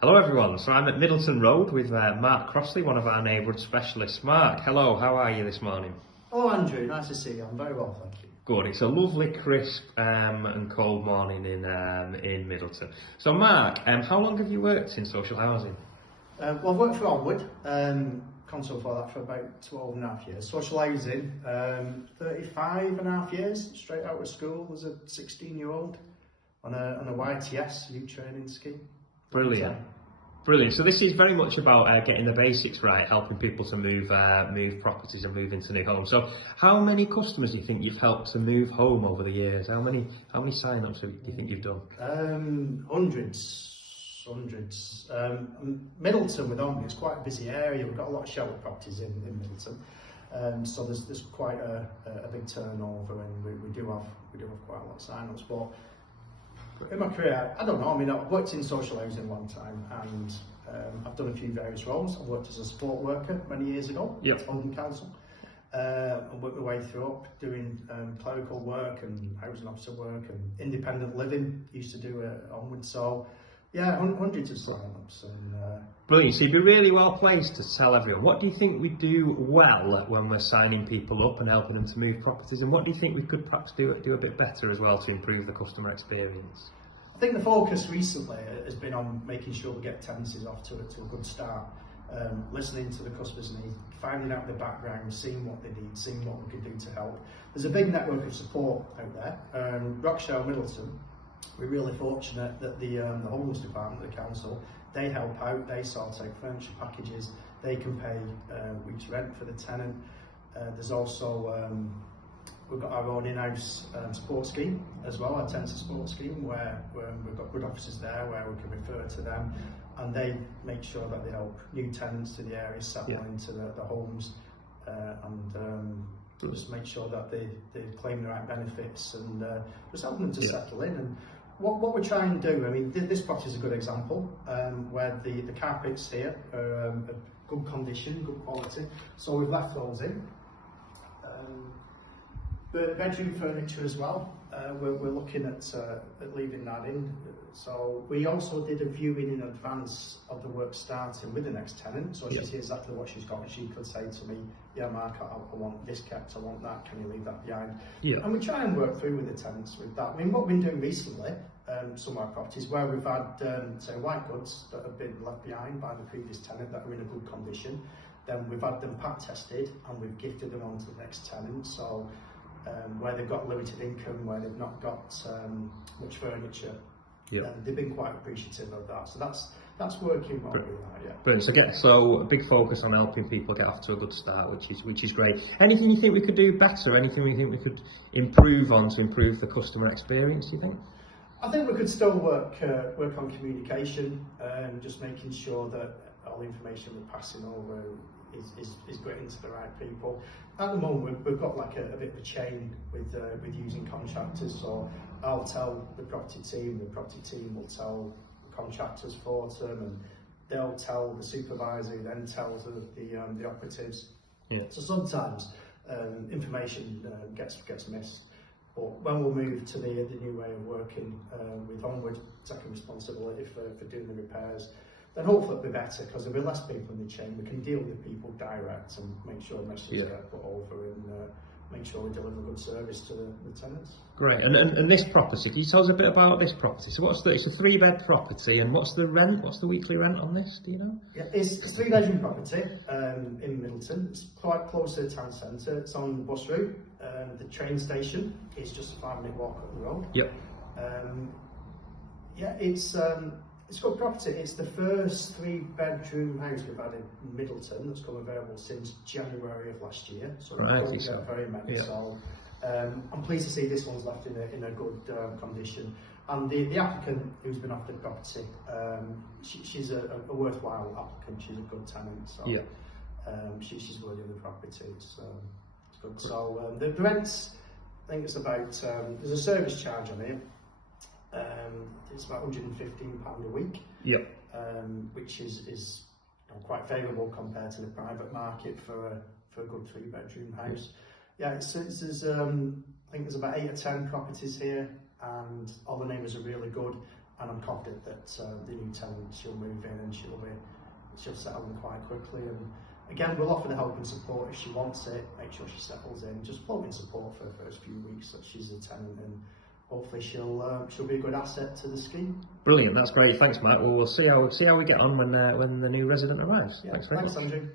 Hello everyone, so I'm at Middleton Road with Mark Crossley, one of our neighbourhood specialists. Mark, hello, how are you this morning? Oh, Andrew, nice to see you. I'm very well, thank you. Good, it's a lovely, crisp and cold morning in Middleton. So Mark, how long have you worked in social housing? Well, I've worked for Onward, console for that for about 12 and a half years. Social housing, 35 and a half years, straight out of school as a 16-year-old on a YTS, youth training scheme. Brilliant. Brilliant. So this is very much about getting the basics right, helping people to move properties and move into new homes. So how many customers do you think you've helped to move home over the years? How many sign-ups do you think you've done? Hundreds. Middleton with Onward is quite a busy area. We've got a lot of shelter properties in Middleton. So there's quite a big turnover, and we do have quite a lot of sign-ups. But in my career, I don't know. I mean, I've worked in social housing a long time, and I've done a few various roles. I worked as a support worker many years ago at Oldham Council, and worked my way through up doing clerical work and housing officer work and independent living. Used to do it Onward. So yeah, hundreds of sign-ups. And brilliant. So you'd be really well placed to tell everyone, what do you think we do well when we're signing people up and helping them to move properties, and what do you think we could perhaps do a bit better as well to improve the customer experience? I think the focus recently has been on making sure we get tenancies off to a good start, listening to the customer's needs, finding out the background, seeing what they need, seeing what we can do to help. There's a big network of support out there. Rockshire, Middleton, we're really fortunate that the homeless department of the council, they help out, they sort out furniture packages, they can pay week's rent for the tenant. There's also we've got our own in-house support scheme as well, our tenancy support scheme, where we've got good officers there where we can refer to them, and they make sure that they help new tenants to the area settle into the homes, and just make sure that they claim the right benefits, and just helping them to settle in. And what we're trying to do, I mean, this property is a good example, where the carpets here are good condition, good quality, so we've left those in. But bedroom furniture as well, we're looking at leaving that in. So we also did a viewing in advance of the work starting with the next tenant, so she sees exactly what she's got, and she could say to me, yeah Mark, I want this kept, I want that, can you leave that behind? And we try and work through with the tenants with that. I mean, what we've been doing recently, some of our properties where we've had say white goods that have been left behind by the previous tenant that are in a good condition, then we've had them pack tested and we've gifted them on to the next tenant. So where they've got limited income, where they've not got much furniture, they've been quite appreciative of that. So that's working well with that, Brilliant. So a big focus on helping people get off to a good start, which is great. Anything you think we could do better? Anything we think we could improve on to improve the customer experience, do you think? I think we could still work on communication, just making sure that all the information we're passing over is getting to the right people. At the moment, we've got like a bit of a chain with using contractors. So I'll tell the property team will tell the contractors for them, and they'll tell the supervisor, who then tells the operatives. So sometimes information gets missed. But when we'll move to the new way of working with Onward, taking responsibility for doing the repairs, then hopefully it'll be better, because there'll be less people in the chain. We can deal with people direct and make sure messages get put over, and make sure we deliver good service to the tenants. Great. And this property, can you tell us a bit about this property? So it's a 3-bed property, and what's the rent? What's the weekly rent on this? Do you know? Yeah, it's a 3-bedroom property in Middleton. It's quite close to the town centre. It's on the bus route. The train station is just a 5-minute walk up the road. It's a good property. It's the first 3-bedroom house we've had in Middleton that's come available since January of last year. So very many. So I'm pleased to see this one's left in a good condition. And the applicant who's been offered the property, she's a worthwhile applicant. She's a good tenant. So she's worthy of the property. It's good. So the rents, I think it's about there's a service charge on it. It's about £115 a week, which is quite favourable compared to the private market for a good 3-bedroom house. There's I think there's about 8 or 10 properties here, and all the neighbours are really good. and I'm confident that the new tenant, she'll move in and she'll settle in quite quickly. And again, we'll offer the help and support if she wants it. Make sure she settles in. Just floating support for the first few weeks that she's a tenant, and hopefully she'll be a good asset to the scheme. Brilliant, that's great. Thanks, Matt. Well, we'll see how we get on when the new resident arrives. Yeah, Thanks very much. Andrew.